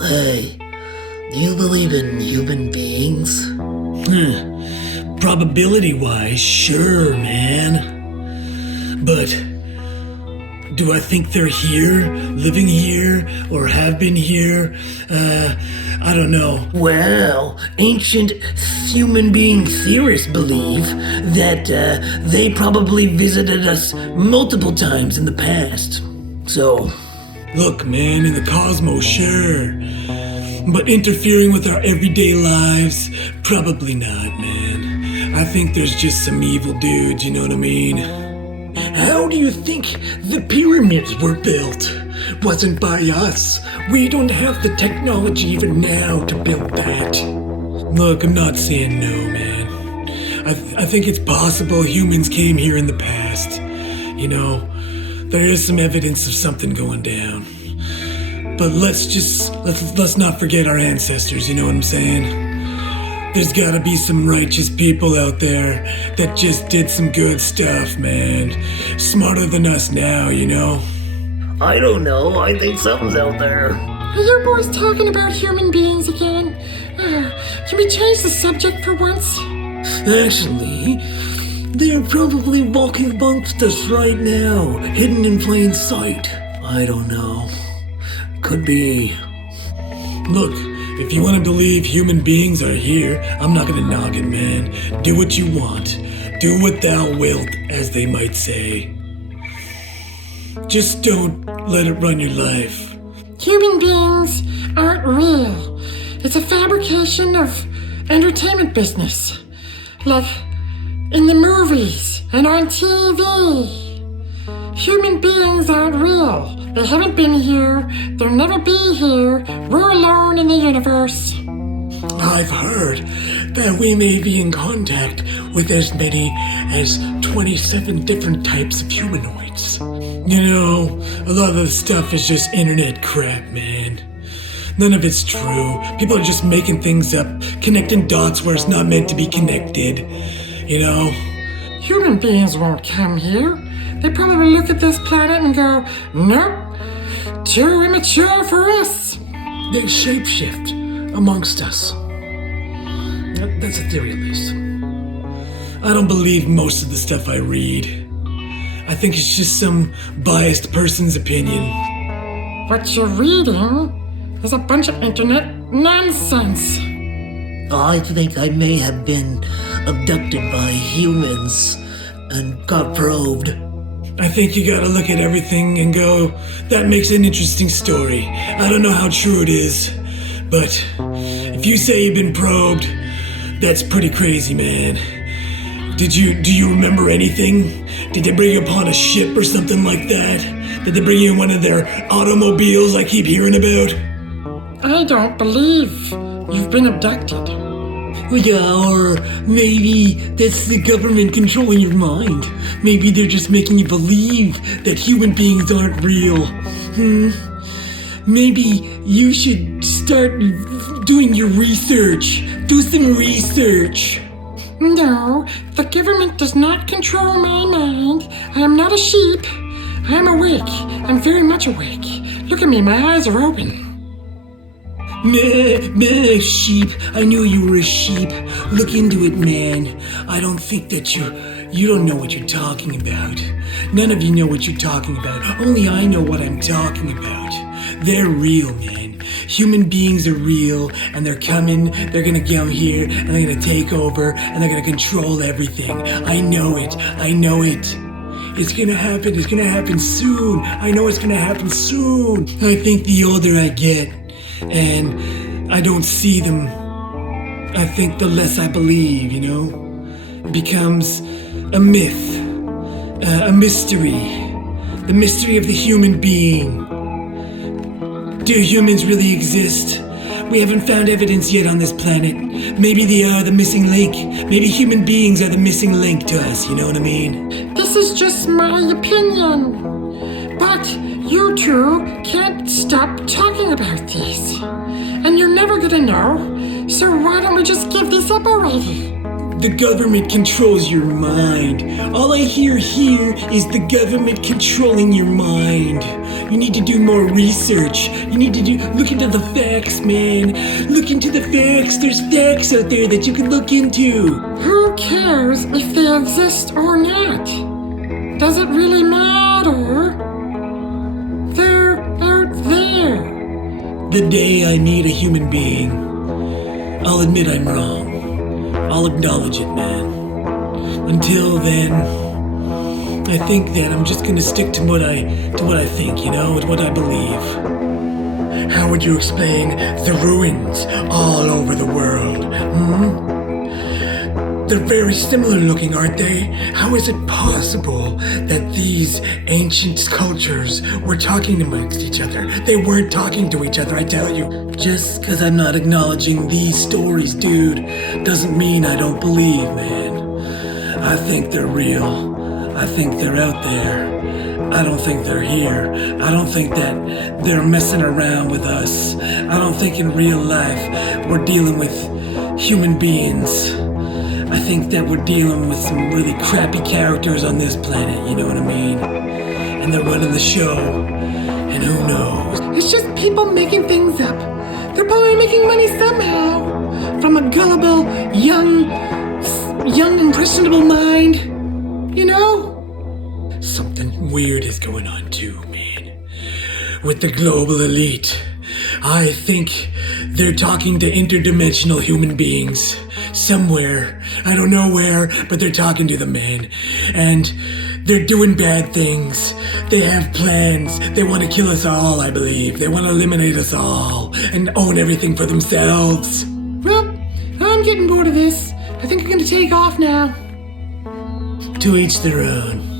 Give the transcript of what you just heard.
Hey, do you believe in human beings? Probability-wise, sure, man. But do I think they're here, living here, or have been here? I don't know. Well, ancient human being theorists believe that they probably visited us multiple times in the past. So, Look, man, in the cosmos, sure. But interfering with our everyday lives, probably not, man. I think there's just some evil dudes, you know what I mean? how do you think the pyramids were built? Wasn't by us. We don't have the technology even now to build that. Look, I'm not saying no, man. I think it's possible humans came here in the past. You know, there is some evidence of something going down. But let's not forget our ancestors, you know what I'm saying? There's gotta be some righteous people out there that just did some good stuff, man. Smarter than us now, you know? I don't know. I think something's out there. Are you boys talking about human beings again? Can we change the subject for once? Actually, they're probably walking amongst us right now, hidden in plain sight. I don't know. Could be. Look, if you want to believe human beings are here, I'm not gonna knock it, man. Do what you want. Do what thou wilt, as they might say. Just don't let it run your life. Human beings aren't real. It's a fabrication of entertainment business. Like in the movies and on TV. Human beings aren't real. They haven't been here. They'll never be here. We're alone in the universe. I've heard that we may be in contact with as many as 27 different types of humanoids. You know, a lot of the stuff is just internet crap, man. None of it's true. People are just making things up, connecting dots where it's not meant to be connected. You know? Human beings won't come here. They probably look at this planet and go, nope, too immature for us. They shapeshift amongst us. That's a theory, at least. I don't believe most of the stuff I read. I think it's just some biased person's opinion. What you're reading is a bunch of internet nonsense. I think I may have been abducted by humans and got probed. I think you gotta look at everything and go, that makes an interesting story. I don't know how true it is, but if you say you've been probed, that's pretty crazy, man. Do you remember anything? Did they bring you upon a ship or something like that? Did they bring you in one of their automobiles I keep hearing about? I don't believe you've been abducted. Yeah, or maybe that's the government controlling your mind. Maybe they're just making you believe that human beings aren't real. Maybe you should start doing your research. Do some research. No, the government does not control my mind. I am not a sheep. I am awake. I'm very much awake. Look at me, my eyes are open. Meh, sheep. I knew you were a sheep. Look into it, man. I don't think that you don't know what you're talking about. None of you know what you're talking about. Only I know what I'm talking about. They're real, man. Human beings are real, and they're coming. They're gonna come here, and they're gonna take over, and they're gonna control everything. I know it. I know it. It's gonna happen. It's gonna happen soon. I know it's gonna happen soon. I think the older I get, and I don't see them, I think the less I believe, you know? It becomes a myth, a mystery, the mystery of the human being. Do humans really exist? We haven't found evidence yet on this planet. Maybe they are the missing link. Maybe human beings are the missing link to us, you know what I mean? This is just my opinion. But you two can't stop talking about this. And you're never gonna know. So why don't we just give this up already? The government controls your mind. All I hear here is the government controlling your mind. You need to do more research. You need to look into the facts, man. Look into the facts. There's facts out there that you can look into. Who cares if they exist or not? Does it really matter? They're out there. The day I meet a human being, I'll admit I'm wrong. I'll acknowledge it, man. Until then, I think that I'm just gonna stick to what I think, and what I believe. How would you explain the ruins all over the world? They're very similar looking, aren't they? How is it possible that these ancient cultures were talking amongst each other? They weren't talking to each other, I tell you. Just because I'm not acknowledging these stories, dude, doesn't mean I don't believe, man. I think they're real. I think they're out there. I don't think they're here. I don't think that they're messing around with us. I don't think in real life we're dealing with human beings. I think that we're dealing with some really crappy characters on this planet, you know what I mean? And they're running the show. And who knows? It's just people making things up. They're probably making money somehow. From a gullible, young, impressionable mind. You know? Something weird is going on too, man. With the global elite, I think they're talking to interdimensional human beings. Somewhere. I don't know where, but they're talking to them, man. And they're doing bad things. They have plans. They want to kill us all, I believe. They want to eliminate us all and own everything for themselves. Well, I'm getting bored of this. I think I'm gonna take off now. To each their own.